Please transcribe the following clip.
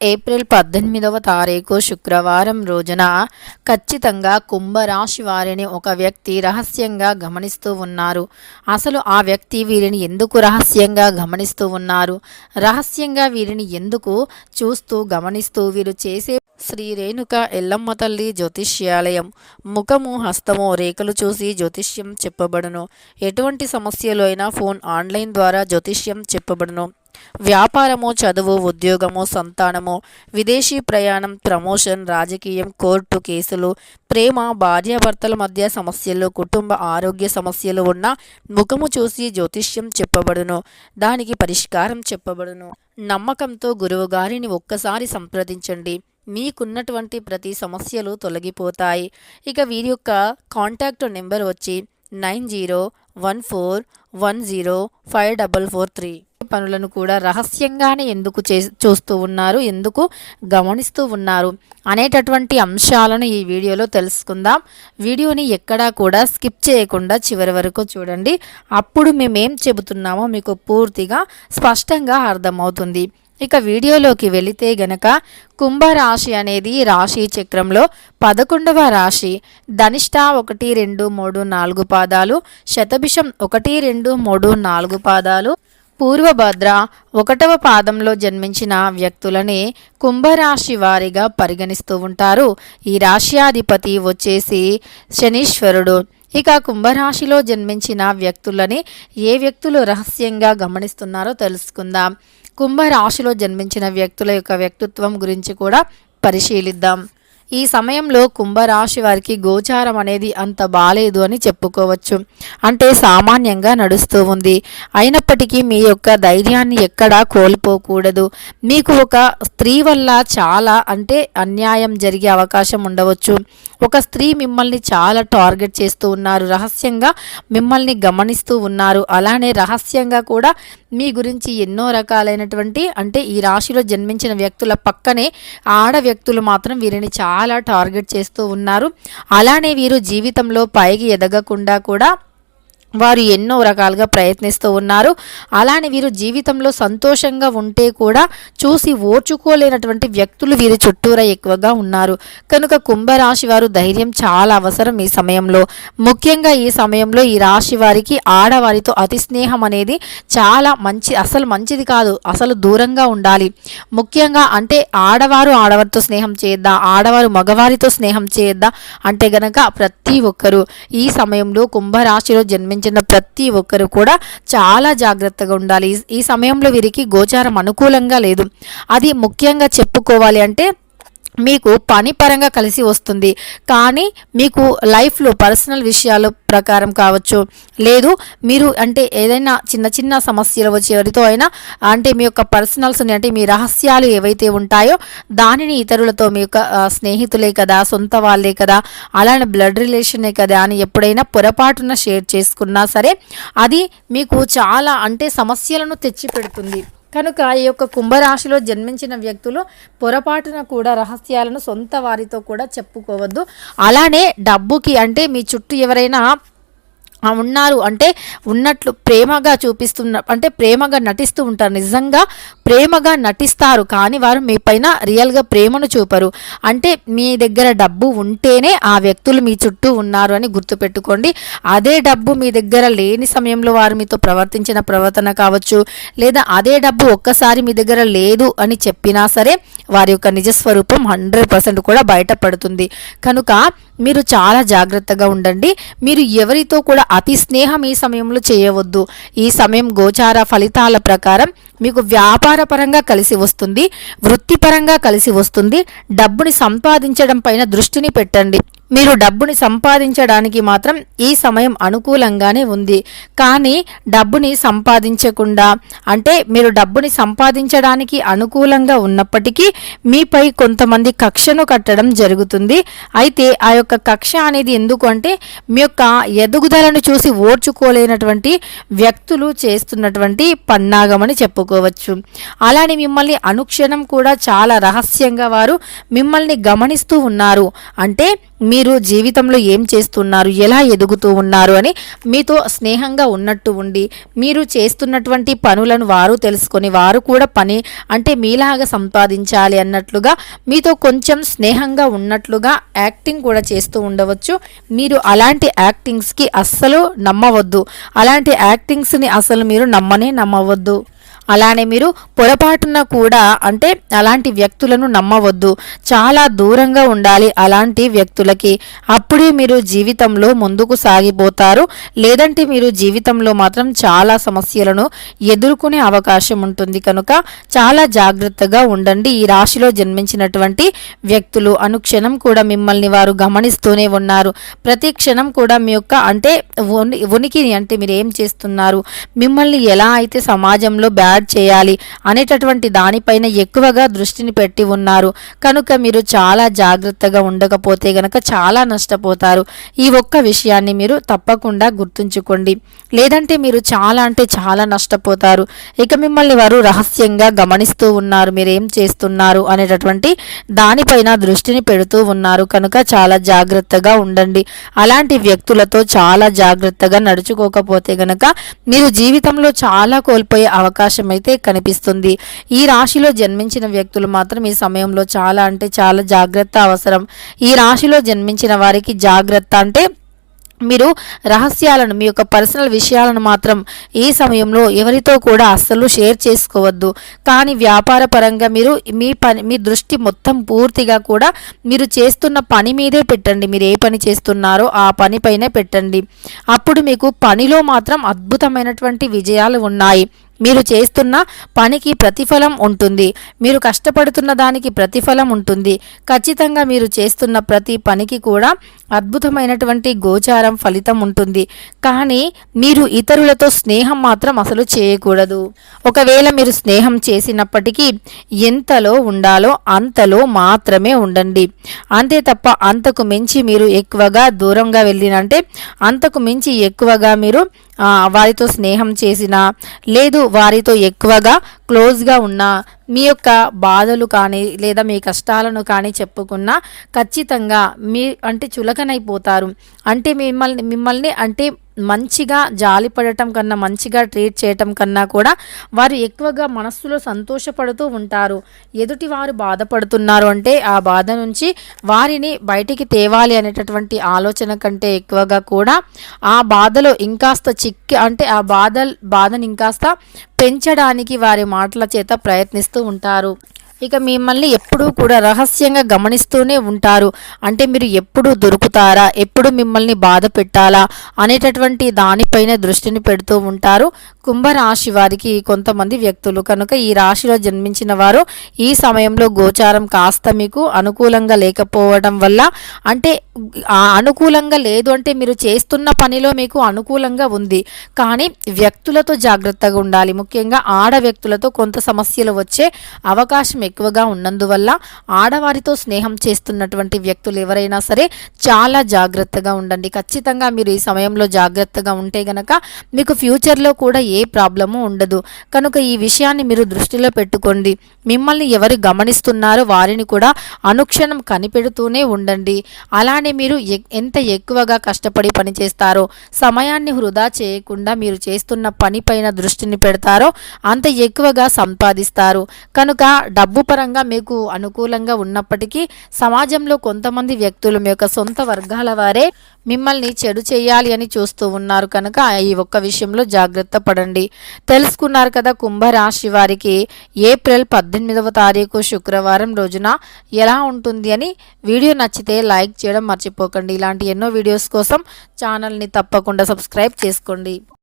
April 18వ తారీఖు శుక్రవారం రోజున ఖచ్చితంగా కుంభరాశి వారిని ఒక వ్యక్తి రహస్యంగా గమనిస్తూ ఉన్నారు. అసలు ఆ వ్యక్తి వీరిని ఎందుకు రహస్యంగా గమనిస్తూ ఉన్నారు, రహస్యంగా వీరిని ఎందుకు చూస్తూ గమనిస్తూ వీరు చేసే శ్రీ రేణుక ఎల్లమ్మ తల్లి జ్యోతిష్యాలయం ముఖము హస్తము రేఖలు చూసి జ్యోతిష్యం చెప్పబడును. ఎటువంటి సమస్యలు అయినా ఫోన్ ఆన్లైన్ ద్వారా జ్యోతిష్యం చెప్పబడును. వ్యాపారము, చదువు, ఉద్యోగము, సంతానము, విదేశీ ప్రయాణం, ప్రమోషన్, రాజకీయం, కోర్టు కేసులు, ప్రేమ, భార్యాభర్తల మధ్య సమస్యలు, కుటుంబ ఆరోగ్య సమస్యలు ఉన్న ముఖము చూసి జ్యోతిష్యం చెప్పబడును. దానికి పరిష్కారం చెప్పబడును. నమ్మకంతో గురువుగారిని ఒక్కసారి సంప్రదించండి. మీకున్నటువంటి ప్రతి సమస్యలు తొలగిపోతాయి. ఇక వీరి యొక్క కాంటాక్ట్ నెంబర్ వచ్చి 9014105443. పనులను కూడా రహస్యంగానే ఎందుకు చూస్తూ ఉన్నారు, ఎందుకు గమనిస్తూ ఉన్నారు అనేటటువంటి అంశాలను ఈ వీడియోలో తెలుసుకుందాం. వీడియోని ఎక్కడా కూడా స్కిప్ చేయకుండా చివరి వరకు చూడండి. అప్పుడు మేమేం చెబుతున్నామో మీకు పూర్తిగా స్పష్టంగా అర్థమవుతుంది. ఇక వీడియోలోకి వెళితే గనక కుంభరాశి అనేది రాశి చక్రంలో 11వ రాశి. ధనిష్ట 1, 2, 3, 4 పాదాలు, శతభిషం 1, 2, 3, 4 పాదాలు, పూర్వభద్ర 1వ పాదంలో జన్మించిన వ్యక్తులని కుంభరాశి వారిగా పరిగణిస్తూ ఉంటారు. ఈ రాశ్యాధిపతి వచ్చేసి శనీశ్వరుడు. ఇక కుంభరాశిలో జన్మించిన వ్యక్తులని ఏ వ్యక్తులు రహస్యంగా గమనిస్తున్నారో తెలుసుకుందాం. కుంభరాశిలో జన్మించిన వ్యక్తుల యొక్క వ్యక్తిత్వం గురించి కూడా పరిశీలిద్దాం. ఈ సమయంలో కుంభరాశి వారికి గోచారం అనేది అంత బాలేదు అని చెప్పుకోవచ్చు. అంటే సామాన్యంగా నడుస్తూ ఉంది. అయినప్పటికీ మీ యొక్క ధైర్యాన్ని ఎక్కడా కోల్పోకూడదు. మీకు ఒక స్త్రీ వల్ల చాలా అన్యాయం జరిగే అవకాశం ఉండవచ్చు. ఒక స్త్రీ మిమ్మల్ని చాలా టార్గెట్ చేస్తూ ఉన్నారు, రహస్యంగా మిమ్మల్ని గమనిస్తూ ఉన్నారు. అలానే రహస్యంగా కూడా మీ గురించి ఎన్నో రకాలైనటువంటి ఈ రాశిలో జన్మించిన వ్యక్తుల పక్కనే ఆడ వ్యక్తులు మాత్రం వీరిని చాలా టార్గెట్ చేస్తూ ఉన్నారు. అలానే వీరు జీవితంలో పైకి ఎదగకుండా కూడా వారు ఎన్నో రకాలుగా ప్రయత్నిస్తూ ఉన్నారు. అలానే వీరు జీవితంలో సంతోషంగా ఉంటే కూడా చూసి ఓర్చుకోలేనటువంటి వ్యక్తులు వీరి చుట్టూరా ఎక్కువగా ఉన్నారు. కనుక కుంభరాశి వారు ధైర్యం చాలా అవసరం ఈ సమయంలో. ముఖ్యంగా ఈ సమయంలో ఈ రాశి వారికి ఆడవారితో అతి స్నేహం అనేది చాలా అసలు మంచిది కాదు, అసలు దూరంగా ఉండాలి. ముఖ్యంగా ఆడవారు ఆడవారితో స్నేహం చేయొద్దా, ఆడవారు మగవారితో స్నేహం చేయొద్దా అంటే గనక ప్రతి ఒక్కరూ ఈ సమయంలో కుంభరాశిలో జన్మించిన ప్రతి ఒక్కరు కూడా చాలా జాగ్రత్తగా ఉండాలి. ఈ సమయంలో వీరికి గోచారం అనుకూలంగా లేదు. అది ముఖ్యంగా చెప్పుకోవాలి అంటే మీకు పని పరంగా కలిసి వస్తుంది, కానీ మీకు లైఫ్లో పర్సనల్ విషయాల ప్రకారం కావచ్చు, లేదు మీరు ఏదైనా చిన్న చిన్న సమస్యలు వచ్చి ఎవరితో అయినా మీ యొక్క పర్సనల్స్ని మీ రహస్యాలు ఏవైతే ఉంటాయో దానిని ఇతరులతో మీ యొక్క స్నేహితులే కదా, సొంత వాళ్ళే కదా, అలానే బ్లడ్ రిలేషనే కదా అని ఎప్పుడైనా పొరపాటున షేర్ చేసుకున్నా సరే అది మీకు చాలా సమస్యలను తెచ్చి పెడుతుంది. కనుక ఈ యొక్క కుంభరాశిలో జన్మించిన వ్యక్తులు పొరపాటున కూడా రహస్యాలను సొంత వారితో కూడా చెప్పుకోవద్దు. అలానే డబ్బుకి మీ చుట్టూ ఎవరైనా ఉన్నారు ఉన్నట్లు ప్రేమగా చూపిస్తున్న ప్రేమగా నటిస్తూ ఉంటారు. నిజంగా ప్రేమగా నటిస్తారు, కానీ వారు మీ పైన రియల్గా ప్రేమను చూపరు. మీ దగ్గర డబ్బు ఉంటేనే ఆ వ్యక్తులు మీ చుట్టూ ఉన్నారు అని గుర్తుపెట్టుకోండి. అదే డబ్బు మీ దగ్గర లేని సమయంలో వారు మీతో ప్రవర్తించిన ప్రవర్తన కావచ్చు, లేదా అదే డబ్బు ఒక్కసారి మీ దగ్గర లేదు అని చెప్పినా సరే వారి యొక్క నిజస్వరూపం 100% కూడా బయటపడుతుంది. కనుక మీరు చాలా జాగ్రత్తగా ఉండండి. మీరు ఎవరితో కూడా అతి స్నేహం ఈ సమయంలో చేయవద్దు. ఈ సమయం గోచార ఫలితాల ప్రకారం మీకు వ్యాపారపరంగా కలిసి వస్తుంది, వృత్తిపరంగా కలిసి వస్తుంది. డబ్బుని సంపాదించడం పైన దృష్టిని పెట్టండి. మీరు డబ్బుని సంపాదించడానికి మాత్రం ఈ సమయం అనుకూలంగానే ఉంది, కానీ డబ్బుని సంపాదించకుండా మీరు డబ్బుని సంపాదించడానికి అనుకూలంగా ఉన్నప్పటికీ మీపై కొంతమంది కక్షను కట్టడం జరుగుతుంది. అయితే ఆ యొక్క కక్ష అనేది ఎందుకు మీ యొక్క ఎదుగుదలను చూసి ఓర్చుకోలేనటువంటి వ్యక్తులు చేస్తున్నటువంటి పన్నాగమని చెప్పుకోవచ్చు. అలానే మిమ్మల్ని అనుక్షణం కూడా చాలా రహస్యంగా వారు మిమ్మల్ని గమనిస్తూ ఉన్నారు. మీరు జీవితంలో ఏం చేస్తున్నారు, ఎలా ఎదుగుతూ ఉన్నారు అని మీతో స్నేహంగా ఉన్నట్టు ఉండి, మీరు చేస్తున్నటువంటి పనులను వారు తెలుసుకొని వారు కూడా పని అంటే మీలాగా సంపాదించాలి అన్నట్లుగా మీతో కొంచెం స్నేహంగా ఉన్నట్లుగా యాక్టింగ్ కూడా చేస్తూ ఉండవచ్చు. మీరు అలాంటి యాక్టింగ్స్కి అస్సలు నమ్మవద్దు. అలాంటి యాక్టింగ్స్ని అసలు మీరు నమ్మవద్దు. అలానే మీరు పొరపాటున కూడా అంటే అలాంటి వ్యక్తులను నమ్మవద్దు. చాలా దూరంగా ఉండాలి అలాంటి వ్యక్తులకి. అప్పుడే మీరు జీవితంలో ముందుకు సాగిపోతారు. లేదంటే మీరు జీవితంలో మాత్రం చాలా సమస్యలను ఎదుర్కొనే అవకాశం ఉంటుంది. కనుక చాలా జాగ్రత్తగా ఉండండి. ఈ రాశిలో జన్మించినటువంటి వ్యక్తులు అనుక్షణం కూడా మిమ్మల్ని వారు గమనిస్తూనే ఉన్నారు. ప్రతి క్షణం కూడా మీ యొక్క అంటే ఉనికిని అంటే మీరు ఏం చేస్తున్నారు, మిమ్మల్ని ఎలా అయితే సమాజంలో బ్యాడ్ చేయాలి అనేటటువంటి దానిపైన ఎక్కువగా దృష్టిని పెట్టి ఉన్నారు. కనుక మీరు చాలా జాగ్రత్తగా ఉండకపోతే గనక చాలా నష్టపోతారు. ఈ ఒక్క విషయాన్ని మీరు తప్పకుండా గుర్తుంచుకోండి. లేదంటే మీరు చాలా అంటే చాలా నష్టపోతారు. ఇక మిమ్మల్ని వారు రహస్యంగా గమనిస్తూ ఉన్నారు, మీరేం చేస్తున్నారు అనేటటువంటి దానిపైన దృష్టిని పెడుతూ ఉన్నారు. కనుక చాలా జాగ్రత్తగా ఉండండి. అలాంటి వ్యక్తులతో చాలా జాగ్రత్తగా నడుచుకోకపోతే గనక మీరు జీవితంలో చాలా కోల్పోయే అవకాశం అయితే కనిపిస్తుంది. ఈ రాశిలో జన్మించిన వ్యక్తులు మాత్రం ఈ సమయంలో చాలా అంటే చాలా జాగ్రత్త అవసరం. ఈ రాశిలో జన్మించిన వారికి జాగ్రత్త అంటే మీరు రహస్యాలను మీ యొక్క పర్సనల్ విషయాలను మాత్రం ఈ సమయంలో ఎవరితో కూడా అస్సలు షేర్ చేసుకోవద్దు. కానీ వ్యాపార పరంగా మీరు మీ దృష్టి మొత్తం పూర్తిగా కూడా మీరు చేస్తున్న పని మీదే పెట్టండి. మీరు ఏ పని చేస్తున్నారో ఆ పనిపైనే పెట్టండి. అప్పుడు మీకు పనిలో మాత్రం అద్భుతమైనటువంటి విజయాలు ఉన్నాయి. మీరు చేస్తున్న పనికి ప్రతిఫలం ఉంటుంది. మీరు కష్టపడుతున్న దానికి ప్రతిఫలం ఉంటుంది. ఖచ్చితంగా మీరు చేస్తున్న ప్రతి పనికి కూడా అద్భుతమైనటువంటి గోచారం ఫలితం ఉంటుంది. కానీ మీరు ఇతరులతో స్నేహం మాత్రం అసలు చేయకూడదు. ఒకవేళ మీరు స్నేహం చేసినప్పటికీ ఎంతలో ఉండాలో అంతలో మాత్రమే ఉండండి. అంతే తప్ప అంతకు మించి మీరు ఎక్కువగా దూరంగా వెళ్ళినంటే అంతకు మించి ఎక్కువగా మీరు వారితో స్నేహం చేసినా లేదు వారితో ఎక్కువగా క్లోజ్గా ఉన్నా మీ యొక్క బాధలు కానీ లేదా మీ కష్టాలను కానీ చెప్పుకున్నా ఖచ్చితంగా మీ అంటే చులకనైపోతారు. అంటే మిమ్మల్ని అంటే మంచిగా జాలిపడటం కన్నా మంచిగా ట్రీట్ చేయటం కన్నా కూడా వారు ఎక్కువగా మనస్సులో సంతోషపడుతూ ఉంటారు. ఎదుటి వారు బాధపడుతున్నారు అంటే ఆ బాధ నుంచి వారిని బయటికి తేవాలి అనేటటువంటి ఆలోచన కంటే ఎక్కువగా కూడా ఆ బాధలో ఇంకాస్త అంటే ఆ బాధని ఇంకాస్త పెంచడానికి వారి మాటల చేత ప్రయత్నిస్తూ ఉంటారు. ఇక మిమ్మల్ని ఎప్పుడూ కూడా రహస్యంగా గమనిస్తూనే ఉంటారు. అంటే మీరు ఎప్పుడు దొరుకుతారా, ఎప్పుడు మిమ్మల్ని బాధ పెట్టాలా అనేటటువంటి దానిపైన దృష్టిని పెడుతూ ఉంటారు కుంభరాశి వారికి కొంతమంది వ్యక్తులు. కనుక ఈ రాశిలో జన్మించిన వారు ఈ సమయంలో గోచారం కాస్త మీకు అనుకూలంగా లేకపోవడం వల్ల అంటే అనుకూలంగా లేదు అంటే మీరు చేస్తున్న పనిలో మీకు అనుకూలంగా ఉంది, కానీ వ్యక్తులతో జాగ్రత్తగా ఉండాలి. ముఖ్యంగా ఆడ వ్యక్తులతో కొంత సమస్యలు వచ్చే అవకాశం ఎక్కువగా ఉన్నందువల్ల ఆడవారితో స్నేహం చేస్తున్నటువంటి వ్యక్తులు ఎవరైనా సరే చాలా జాగ్రత్తగా ఉండండి. ఖచ్చితంగా మీరు ఈ సమయంలో జాగ్రత్తగా ఉంటే గనక మీకు ఫ్యూచర్లో కూడా ఏ ప్రాబ్లము ఉండదు. కనుక ఈ విషయాన్ని మీరు దృష్టిలో పెట్టుకోండి. మిమ్మల్ని ఎవరు గమనిస్తున్నారో వారిని కూడా అనుక్షణం కనిపెడుతూనే ఉండండి. అలానే మీరు ఎంత ఎక్కువగా కష్టపడి పని చేస్తారో, సమయాన్ని వృధా చేయకుండా మీరు చేస్తున్న పని పైన దృష్టిని పెడతారో అంత ఎక్కువగా సంపాదిస్తారు. కనుక డబ్బు పరంగా మీకు అనుకూలంగా ఉన్నప్పటికీ సమాజంలో కొంతమంది వ్యక్తులు మీ యొక్క సొంత వర్గాల వారే మిమ్మల్ని చెడు చేయాలి అని చూస్తూ ఉన్నారు. కనుక ఈ ఒక్క విషయంలో జాగ్రత్త పడండి. తెలుసుకున్నారు కదా కుంభరాశి వారికి ఏప్రిల్ 18వ తారీఖు శుక్రవారం రోజున ఎలా ఉంటుంది అని. వీడియో నచ్చితే లైక్ చేయడం మర్చిపోకండి. ఇలాంటి ఎన్నో వీడియోస్ కోసం ఛానల్ని తప్పకుండా సబ్స్క్రైబ్ చేసుకోండి.